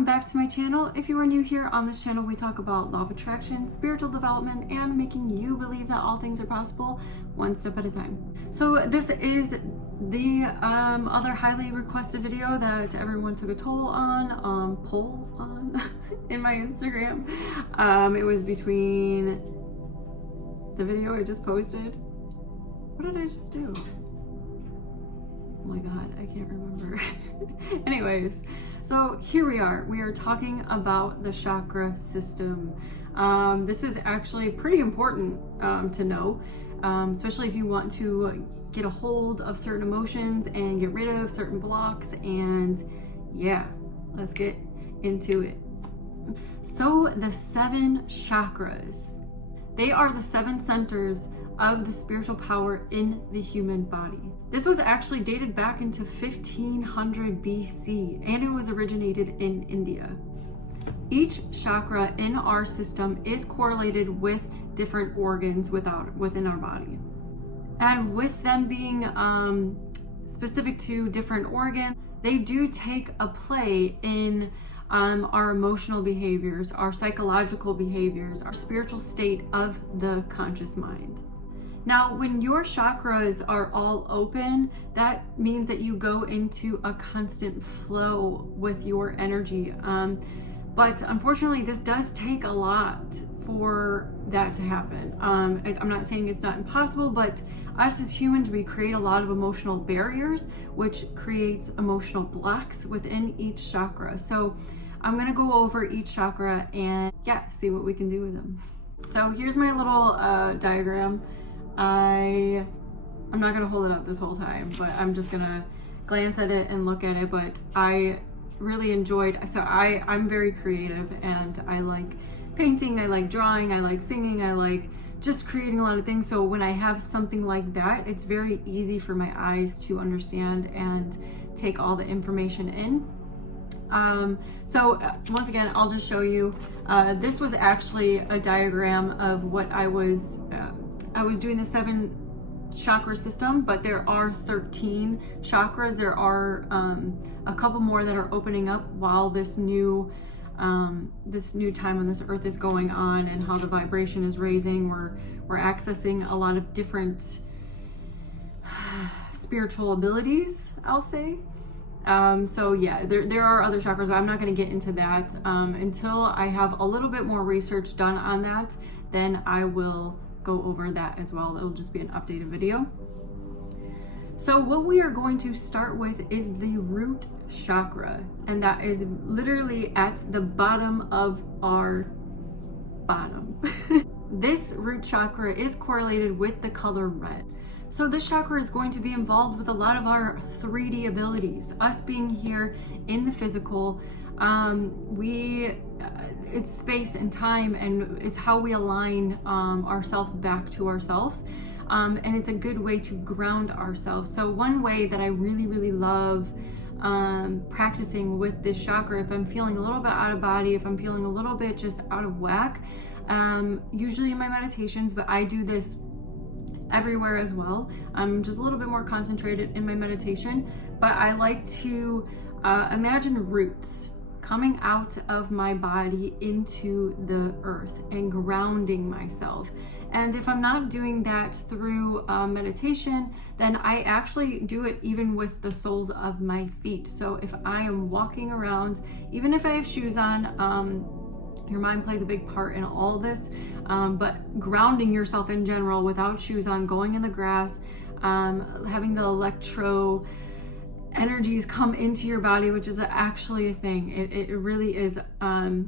Welcome back to my channel. If you are new here, on this channel we talk about law of attraction, spiritual development, and making you believe that all things are possible one step at a time. So this is the other highly requested video that everyone took a poll on in my Instagram. It was between the video I just posted. What did I just do? Oh my god, I can't remember. Anyways, so here we are. We are talking about the chakra system. This is actually pretty important to know, especially if you want to get a hold of certain emotions and get rid of certain blocks. And yeah, let's get into it. So the 7 chakras, they are the 7 centers of the spiritual power in the human body. This was actually dated back into 1500 BC, and it was originated in India. Each chakra in our system is correlated with different organs within our body. And with them being specific to different organs, they do take a play in our emotional behaviors, our psychological behaviors, our spiritual state of the conscious mind. Now, when your chakras are all open, that means that you go into a constant flow with your energy. But unfortunately, this does take a lot for that to happen. I'm not saying it's not impossible, but us as humans, we create a lot of emotional barriers, which creates emotional blocks within each chakra. So I'm gonna go over each chakra and see what we can do with them. So here's my little diagram. I'm not gonna hold it up this whole time, but I'm just gonna glance at it and look at it. But I really enjoyed, so I'm very creative, and I like painting, I like drawing, I like singing, I like just creating a lot of things. So when I have something like that, it's very easy for my eyes to understand and take all the information in. So once again, I'll just show you, this was actually a diagram of what I was doing the 7 chakra system, but there are 13 chakras. There are a couple more that are opening up while this new time on this earth is going on, and how the vibration is raising. We're accessing a lot of different spiritual abilities, I'll say. So yeah, there are other chakras, but I'm not going to get into that until I have a little bit more research done on that. Then I will go over that as well. It'll just be an updated video. So what we are going to start with is the root chakra, and that is literally at the bottom of our bottom. This root chakra is correlated with the color red. So this chakra is going to be involved with a lot of our 3D abilities. Us being here in the physical, it's space and time, and it's how we align ourselves back to ourselves. And it's a good way to ground ourselves. So one way that I really, really love practicing with this chakra, if I'm feeling a little bit out of body, if I'm feeling a little bit just out of whack, usually in my meditations, but I do this everywhere as well. I'm just a little bit more concentrated in my meditation, but I like to imagine roots coming out of my body into the earth and grounding myself. And if I'm not doing that through meditation, then I actually do it even with the soles of my feet. So if I am walking around, even if I have shoes on, your mind plays a big part in all this, but grounding yourself in general without shoes on, going in the grass, having the electro energies come into your body, which is actually a thing. It really is.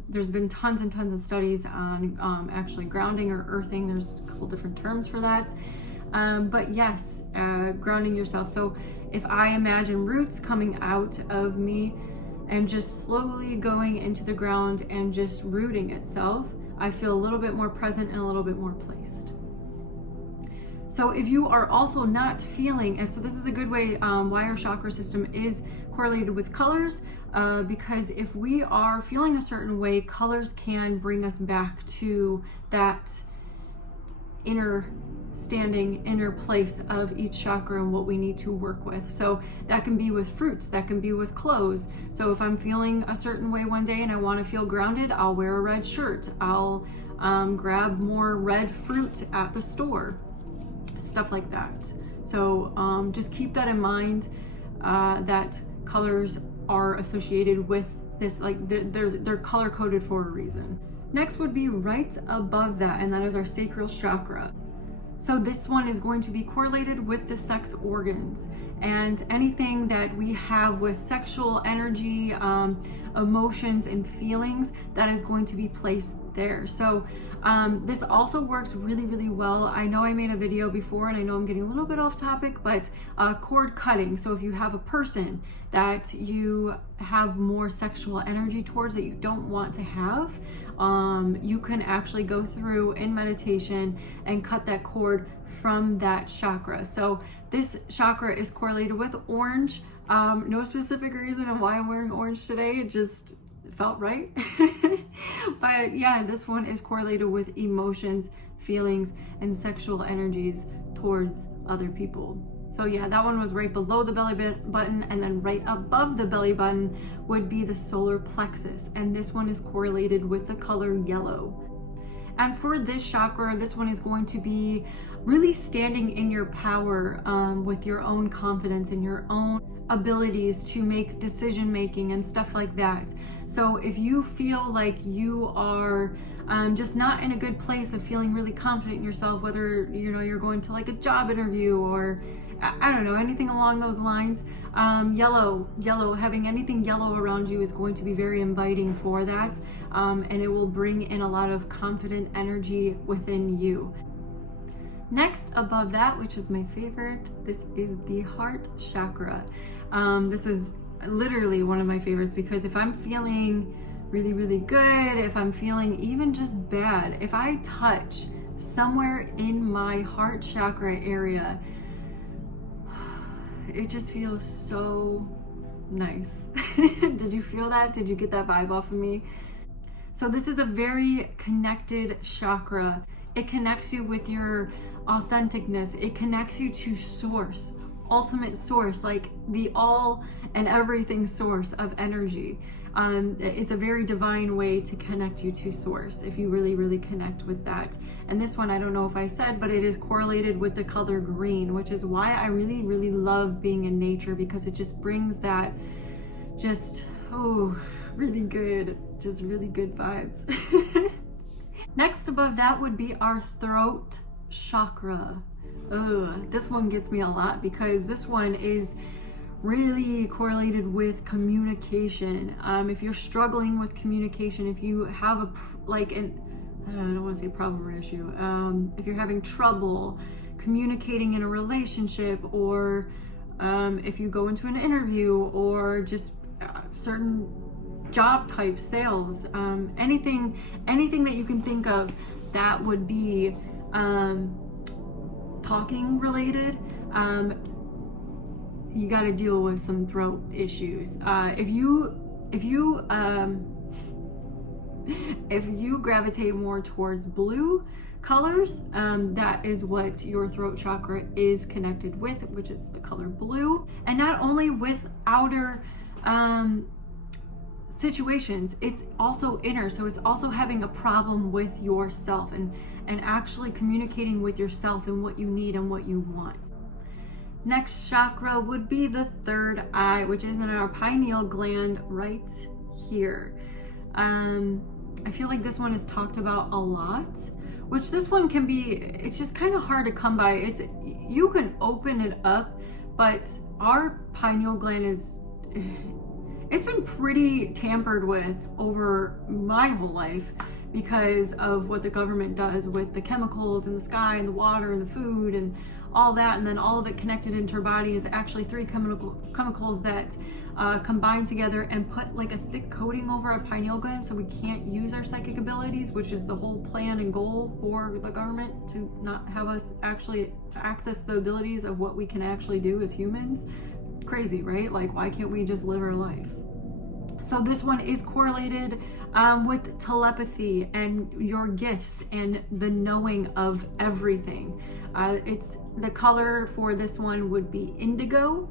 There's been tons and tons of studies on actually grounding or earthing. There's a couple different terms for that. But yes, grounding yourself. So if I imagine roots coming out of me and just slowly going into the ground and just rooting itself, I feel a little bit more present and a little bit more placed. So if you are also not feeling, and so this is a good way why our chakra system is correlated with colors, because if we are feeling a certain way, colors can bring us back to that inner place of each chakra and what we need to work with. So that can be with fruits, that can be with clothes. So if I'm feeling a certain way one day and I want to feel grounded, I'll wear a red shirt. I'll grab more red fruit at the store, stuff like that. So just keep that in mind, that colors are associated with this, like they're color coded for a reason. Next would be right above that, and that is our sacral chakra. So this one is going to be correlated with the sex organs, and anything that we have with sexual energy, emotions and feelings, that is going to be placed there. So this also works really, really well. I know I made a video before, and I know I'm getting a little bit off topic, but cord cutting. So if you have a person that you have more sexual energy towards that you don't want to have, you can actually go through in meditation and cut that cord from that chakra. So this chakra is correlated with orange. No specific reason on why I'm wearing orange today. It just felt right. But yeah, this one is correlated with emotions, feelings, and sexual energies towards other people. So yeah, that one was right below the belly button, and then right above the belly button would be the solar plexus, and this one is correlated with the color yellow. And for this chakra, this one is going to be really standing in your power, with your own confidence and your own abilities to make decision making and stuff like that. So if you feel like you are just not in a good place of feeling really confident in yourself, whether you're going to like a job interview or I don't know, anything along those lines, yellow, having anything yellow around you is going to be very inviting for that, and it will bring in a lot of confident energy within you. Next above that, which is my favorite, this is the heart chakra. This is literally one of my favorites, because if I'm feeling really, really good, if I'm feeling even just bad, if I touch somewhere in my heart chakra area, it just feels so nice. Did you feel that? Did you get that vibe off of me? So this is a very connected chakra. It connects you with your authenticness. It connects you to source, ultimate source, like the all and everything source of energy. It's a very divine way to connect you to source if you really, really connect with that. And this one, I don't know if I said, but it is correlated with the color green, which is why I really, really love being in nature, because it just brings that really good vibes. Next above that would be our throat chakra. This one gets me a lot, because this one is really correlated with communication. If you're struggling with communication, if you have I don't want to say problem or issue, if you're having trouble communicating in a relationship, or if you go into an interview, or just certain job types, sales, anything that you can think of that would be talking related, you got to deal with some throat issues. If you gravitate more towards blue colors, that is what your throat chakra is connected with, which is the color blue. And not only with outer situations, it's also inner. So it's also having a problem with yourself and actually communicating with yourself and what you need and what you want. Next chakra would be the third eye, which is in our pineal gland right here. I feel like this one is talked about a lot, which this one can be, it's just kind of hard to come by. You can open it up, but our pineal gland it's been pretty tampered with over my whole life, because of what the government does with the chemicals in the sky and the water and the food and all that. And then all of it connected into our body is actually 3 chemicals that combine together and put like a thick coating over our pineal gland, so we can't use our psychic abilities, which is the whole plan and goal for the government, to not have us actually access the abilities of what we can actually do as humans. Crazy, right? Like, why can't we just live our lives? So this one is correlated with telepathy and your gifts and the knowing of everything. It's the color for this one would be indigo.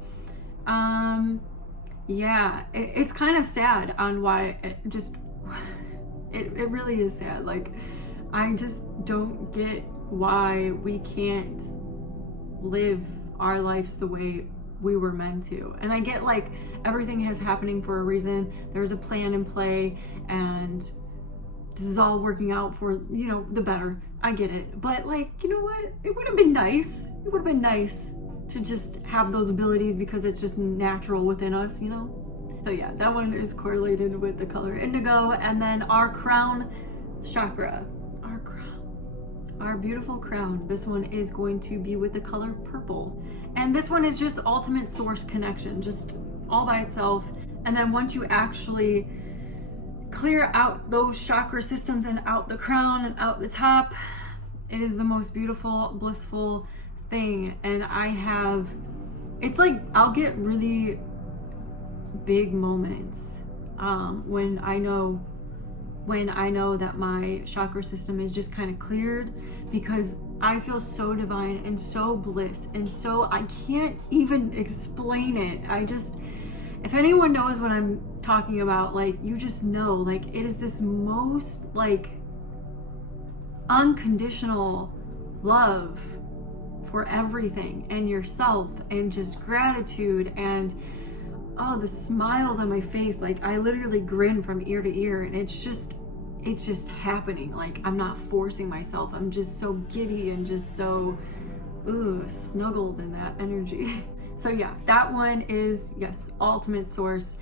Yeah, it's kind of sad on why it really is sad. Like, I just don't get why we can't live our lives the way we were meant to. And I get, like, everything is happening for a reason. There's a plan in play, and this is all working out for, you know, the better. I get it. But, like, you know what? It would have been nice. It would have been nice to just have those abilities because it's just natural within us, you know? So yeah, that one is correlated with the color indigo. And then our crown chakra, our beautiful crown, this one is going to be with the color purple. And this one is just ultimate source connection, just all by itself. And then once you actually clear out those chakra systems and out the crown and out the top, it is the most beautiful, blissful thing. And it's like, I'll get really big moments when I know that my chakra system is just kind of cleared, because I feel so divine and so bliss, and so I can't even explain it. If anyone knows what I'm talking about, like, you just know, like, it is this most, like, unconditional love for everything and yourself, and just gratitude, and oh, the smiles on my face, like, I literally grin from ear to ear, and it's just happening. Like, I'm not forcing myself. I'm just so giddy and just so snuggled in that energy. So yeah, that one is, yes, ultimate source.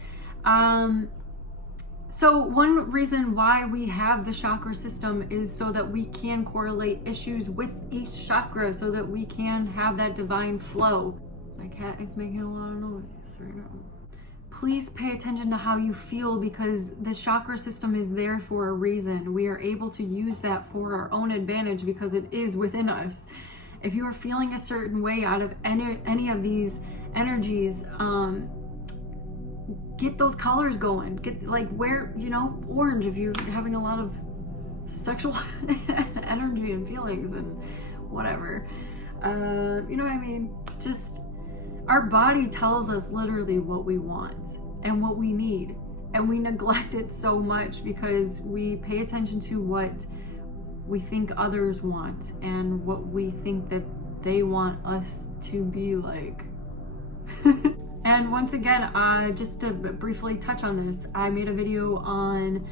So one reason why we have the chakra system is so that we can correlate issues with each chakra, so that we can have that divine flow. My cat is making a lot of noise right now. Please pay attention to how you feel, because the chakra system is there for a reason. We are able to use that for our own advantage because it is within us. If you are feeling a certain way out of any of these energies, get those colors going. Get, like, wear, you know, orange if you're having a lot of sexual energy and feelings and whatever. You know what I mean? Just, our body tells us literally what we want and what we need, and we neglect it so much because we pay attention to what we think others want and what we think that they want us to be like. And once again, just to briefly touch on this, I made a video on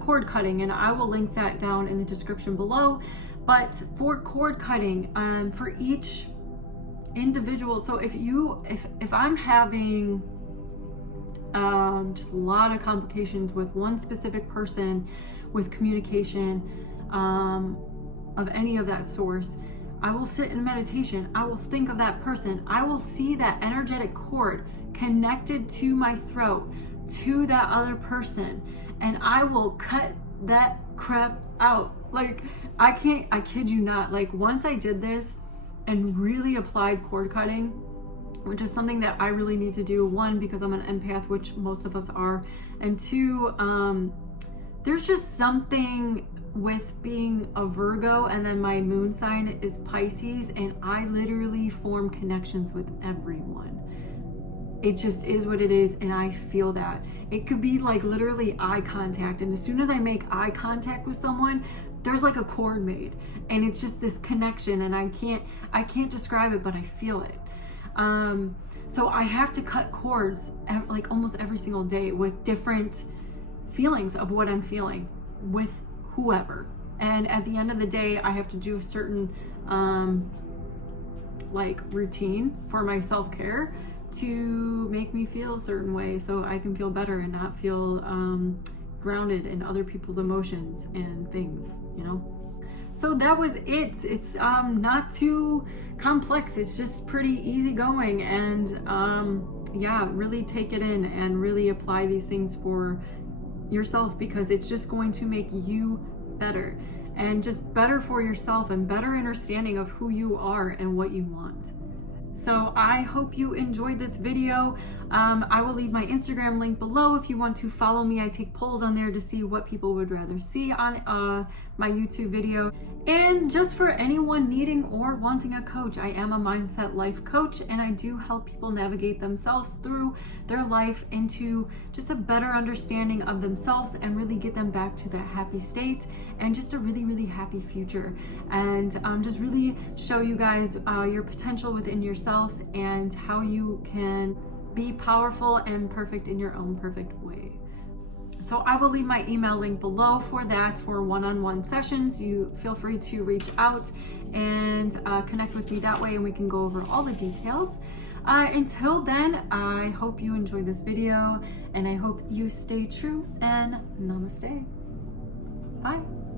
cord cutting, and I will link that down in the description below. But for cord cutting, for each individual, so if I'm having just a lot of complications with one specific person with communication of any of that source, I will sit in meditation. I will think of that person. I will see that energetic cord connected to my throat to that other person, and I will cut that crap out. Like, I kid you not. Like, once I did this and really applied cord cutting, which is something that I really need to do, one, because I'm an empath, which most of us are, and two, there's just something with being a Virgo, and then my moon sign is Pisces, and I literally form connections with everyone. It just is what it is, and I feel that. It could be like literally eye contact, and as soon as I make eye contact with someone, there's like a cord made, and it's just this connection, and I can't describe it, but I feel it. So I have to cut cords like almost every single day with different feelings of what I'm feeling with whoever, and at the end of the day I have to do a certain like routine for my self-care to make me feel a certain way, so I can feel better and not feel grounded in other people's emotions and things, you know. So that was it. It's not too complex. It's just pretty easy going, and yeah, really take it in and really apply these things for yourself, because it's just going to make you better, and just better for yourself, and better understanding of who you are and what you want. So I hope you enjoyed this video. I will leave my Instagram link below if you want to follow me. I take polls on there to see what people would rather see on my YouTube video. And just for anyone needing or wanting a coach, I am a mindset life coach, and I do help people navigate themselves through their life into just a better understanding of themselves and really get them back to that happy state and just a really, really happy future. And just really show you guys your potential within yourselves and how you can be powerful and perfect in your own perfect way. So I will leave my email link below for that, for one-on-one sessions. You feel free to reach out and connect with me that way, and we can go over all the details. Until then, I hope you enjoyed this video, and I hope you stay true, and namaste. Bye.